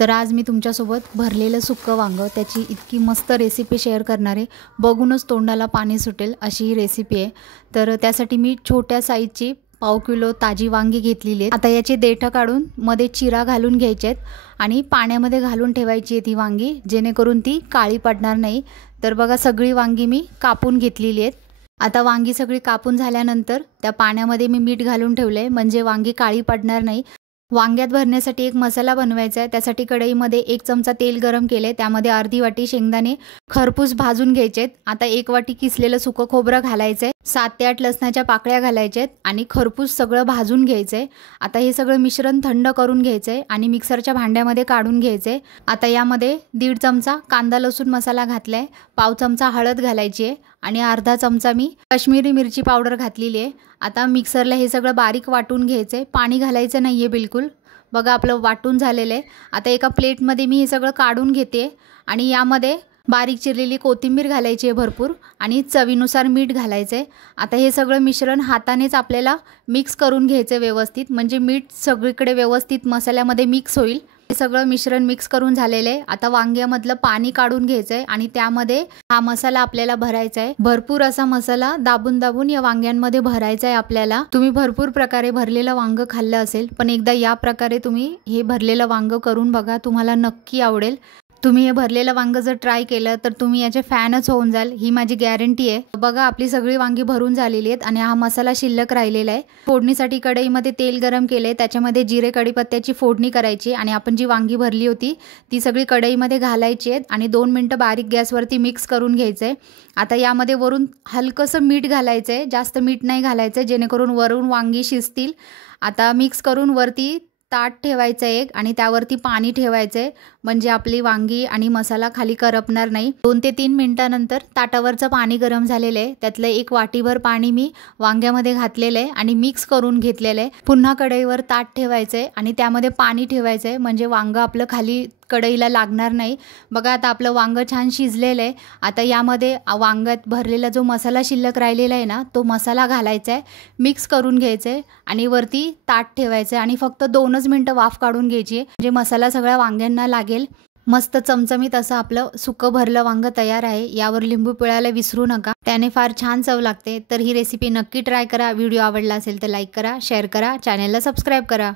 तर आज मी तुमच्यासोबत भरलेलं सुक्कं वांगं त्याची इतकी मस्त रेसिपी शेअर करणार आहे। बघूनच तोंडाला पाणी सुटेल अशी ही रेसिपी आहे। तर त्यासाठी मी छोट्या साईजची पाव किलो ताजी वांगी घेतलेली आहेत। आता याचे देठ काढून मध्ये चिरा घालून घ्यायचे आहेत आणि पाण्यामध्ये घालून ठेवायची आहे ती वांगी, जेणेकरून ती काळी पडणार नाही। तर बघा सगळी वांगी मी कापून घेतलेली आहेत। आता वांगी सगळी कापून झाल्यानंतर त्या पाण्यामध्ये मी मीठ घालून ठेवले, म्हणजे वांगी काळी पडणार नाही। वांग्यात भरण्यासाठी एक मसाला बनवायचा आहे। त्यासाठी कढईमध्ये 1 चमचा तेल गरम केले, त्यामध्ये अर्धी वाटी शेंगदाणे खरपूस भाजून घ्यायचे। आता 1 वाटी किसलेलं सुकं खोबरं घालायचं आहे, 7 ते 8 लसणाच्या पाकळ्या घालायच्या आणि खरपूस सगळं भाजून घ्यायचं। आता हे सगळं मिश्रण थंड करून घ्यायचं आणि मिक्सरच्या भांड्यामध्ये काढून घ्यायचं। आता यामध्ये 1.5 चमचा कांदा लसूण मसाला घातलाय, पाव चमचा हळद घालायची आहे आणि अर्धा चमचा मी काश्मीरी मिरची पावडर घातलेली आहे। आता मिक्सरला हे सगळं बारीक वाटून घ्यायचं, पाणी घालायचं नाहीये बिलकुल। बघा आपलं वाटून झालेलं आहे। आता एका प्लेटमध्ये मी हे सगळं काढून घेते आणि यामध्ये बारीक चिरलेली कोथिंबीर घालायची आहे भरपूर आणि चवीनुसार मीठ घालायचं आहे। आता हे सगळं मिश्रण हातानेच आपल्याला मिक्स करून घ्यायचं व्यवस्थित, म्हणजे मीठ सगळीकडे व्यवस्थित मसाल्यामध्ये मिक्स होईल। हे सगळं मिश्रण मिक्स करून झालेलं आहे। आता वांग्यामधलं पाणी काढून घ्यायचं आहे आणि त्यामध्ये हा मसाला आपल्याला भरायचा आहे। भरपूर असा मसाला दाबून दाबून या वांग्यांमध्ये भरायचा आहे आपल्याला। तुम्ही भरपूर प्रकारे भरलेलं वांग खाल्लं असेल, पण एकदा या प्रकारे तुम्ही हे भरलेलं वांग करून बघा, तुम्हाला नक्की आवडेल। तुम्ही हे भरलेलं वांग जर ट्राय केलं तर तुम्ही याचे फॅनच होऊन जाल, ही माझी गॅरंटी आहे। बघा आपली सगळी वांगी भरून झालेली आहेत आणि हा मसाला शिल्लक राहिलेला आहे। फोडणीसाठी कढईमध्ये तेल गरम केले, त्याच्यामध्ये जिरे कढीपत्त्याची फोडणी करायची आणि आपण जी वांगी भरली होती ती सगळी कढईमध्ये घालायची आहेत आणि 2 मिनिटं बारीक गॅसवरती मिक्स करून घ्यायचंय। आता यामध्ये वरून हलकंसं मीठ घालायचंय, जास्त मीठ नाही घालायचं, जेणेकरून वरून वांगी शिजतील। आता मिक्स करून वरती ताट ठेवायचं एक आणि त्यावरती पाणी ठेवायचंय, म्हणजे आपली वांगी आणि मसाला खाली करपणार नाही। 2 ते 3 मिनिटांनंतर ताटावरचं पाणी गरम झालेलं आहे, त्यातलं 1 वाटीभर पाणी मी वांग्यामध्ये घातलेलं आहे आणि मिक्स करून घेतलेलं आहे। पुन्हा कढईवर ताट ठेवायचंय आणि त्यामध्ये पाणी ठेवायचंय, म्हणजे वांग आपलं खाली कढईला लागणार नाही। बघा आता आपलं वांग छान शिजलेलं आहे। आता यामध्ये वांग्यात भरलेला जो मसाला शिल्लक राहिलेला आहे ना, तो मसाला घालायचा आहे, मिक्स करून घ्यायचं आहे आणि वरती ताट ठेवायचं आहे आणि फक्त 2च मिनिटं वाफ काढून घ्यायची आहे, म्हणजे मसाला सगळ्या वांग्यांना लागेल। मस्त चमचमीत असं आपलं सुकं भरलं वांग तयार आहे। यावर लिंबू पिळायला विसरू नका, त्याने फार छान चव लागते। तर ही रेसिपी नक्की ट्राय करा। व्हिडिओ आवडला असेल तर लाईक करा, शेअर करा, चॅनलला सबस्क्राईब करा।